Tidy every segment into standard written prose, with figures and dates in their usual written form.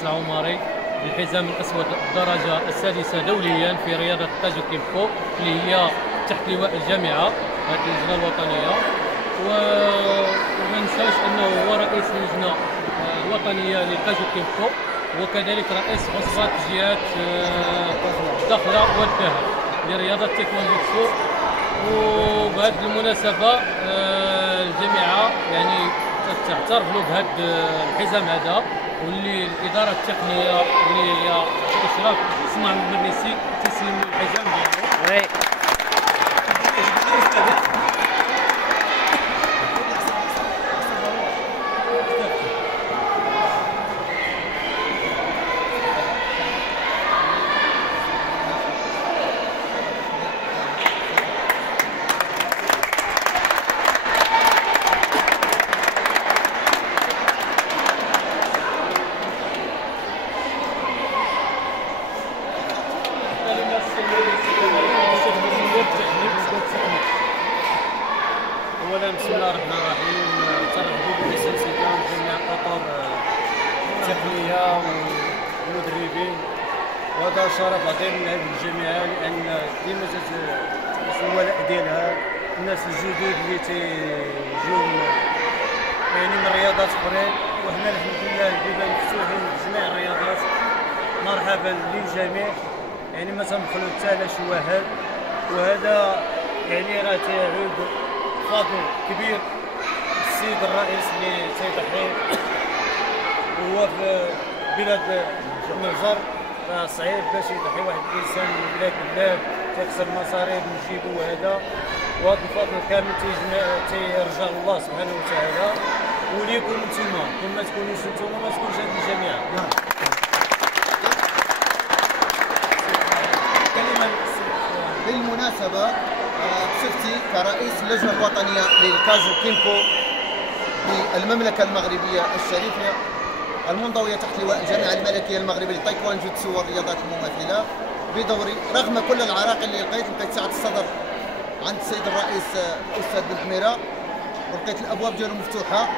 رئيس العماري للحزام الاسود الدرجه السادسه دوليا في رياضه تاجو كيمبو اللي هي تحت لواء الجامعه هذه اللجنه الوطنيه. وما ننساوش انه هو رئيس اللجنه الوطنيه لتاجو كيمبو، وكذلك رئيس عصبه جهات الدخله والذهب لرياضه تايكوندو. وبهذه المناسبه الجامعه يعني تعترف له بهذا الحزام هذا، واللي الاداره التقنيه اللي هي اشراف اسماعيل المرنسي تسلم الحزام ديالو. اولا بسم الله الرحمن الرحيم، ترحبوا بالاساتذه جميع الاطر التقنيه والمدربين، وهذا شرف عظيم لهذه الجامعه لان ديما الولاء ديالها الناس الجدد اللي تيجيو يعني من رياضات اخرين، وحنا الحمد لله البيبان مفتوحين لجميع الرياضات. مرحبا للجميع، يعني ما تنبخلوا حتى على شي واحد، وهذا يعني راه تيعود فضل كبير السيد الرئيس اللي تيضحي وهو في بلاد المجر. فصعيب باش يضحي واحد الانسان من بلاد تيخسر مصاريف نجيبو هذا، وهذا الفضل كامل تيرجع الله سبحانه وتعالى وليكم نتوما، كون ما تكونوش نتوما ما تكونش هذه الجامعه. بالمناسبة بصفتي كرئيس اللجنة الوطنية للكاجو كيمبو بالمملكة المغربية الشريفة المنضوية تحت لواء الجامعة الملكية المغربية للتايكوان جوتسو والرياضات المماثلة، بدوري رغم كل العراقيل اللي لقيت سعة الصدر عند السيد الرئيس الأستاذ بن عميرة، ولقيت الأبواب ديالو مفتوحة،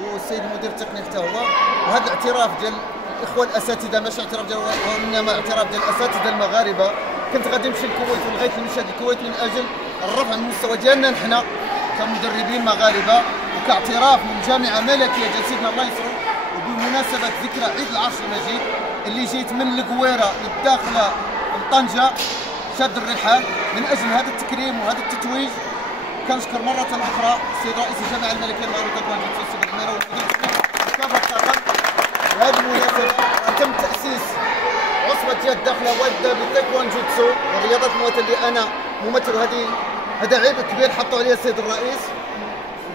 والسيد المدير التقني حتى هو. وهذا الاعتراف ديال الإخوة الأساتذة ماشي اعتراف ديال وإنما اعتراف ديال الأساتذة المغاربة. كنت غادي نمشي للكويت ولغيت نمشي للكويت من اجل الرفع المستوى ديالنا حنا كمدربين مغاربه، وكاعتراف من جامعه ملكيه ديال سيدنا الله يسرو، وبمناسبه ذكرى عيد العرش المجيد اللي جيت من القويره للداخله لطنجه شاد الرحال من اجل هذا التكريم وهذا التتويج. كنشكر مره اخرى السيد رئيس الجامعه الملكيه المغربيه السيد عميره والمدير وكافه الطاقم. بهذه المناسبه تم تاسيس عصبة جهة الداخلة والذهب بالتايكوان جوتسو والرياضات المماثلة اللي أنا ممثل، هذا عيب كبير حطوا عليه السيد الرئيس.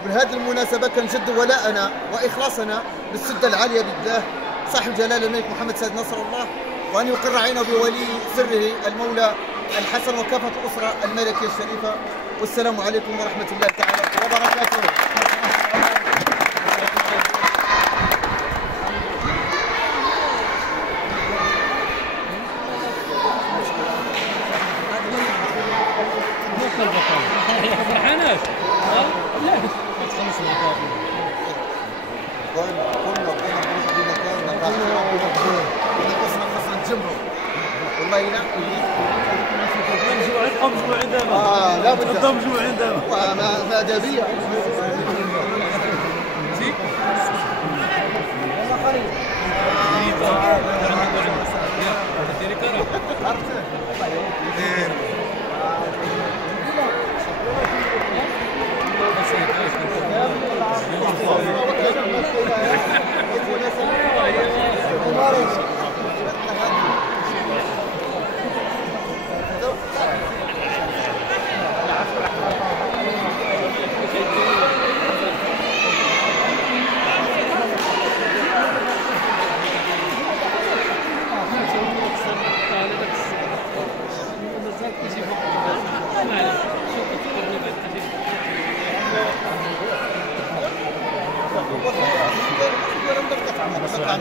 وبهذه المناسبة كنجد ولاءنا وإخلاصنا للسدة العالية لله صاحب جلالة الملك محمد سيد نصر الله، وأن يقر عينه بولي سره المولى الحسن وكافة الأسرة الملكية الشريفة. والسلام عليكم ورحمة الله تعالى وبركاته. فرحاناش؟ لا تخلص العقاب. كنا خاصنا نتجمعوا والله لا مجموعين دابا. لا بد مجموعين دابا. ما ادبيه.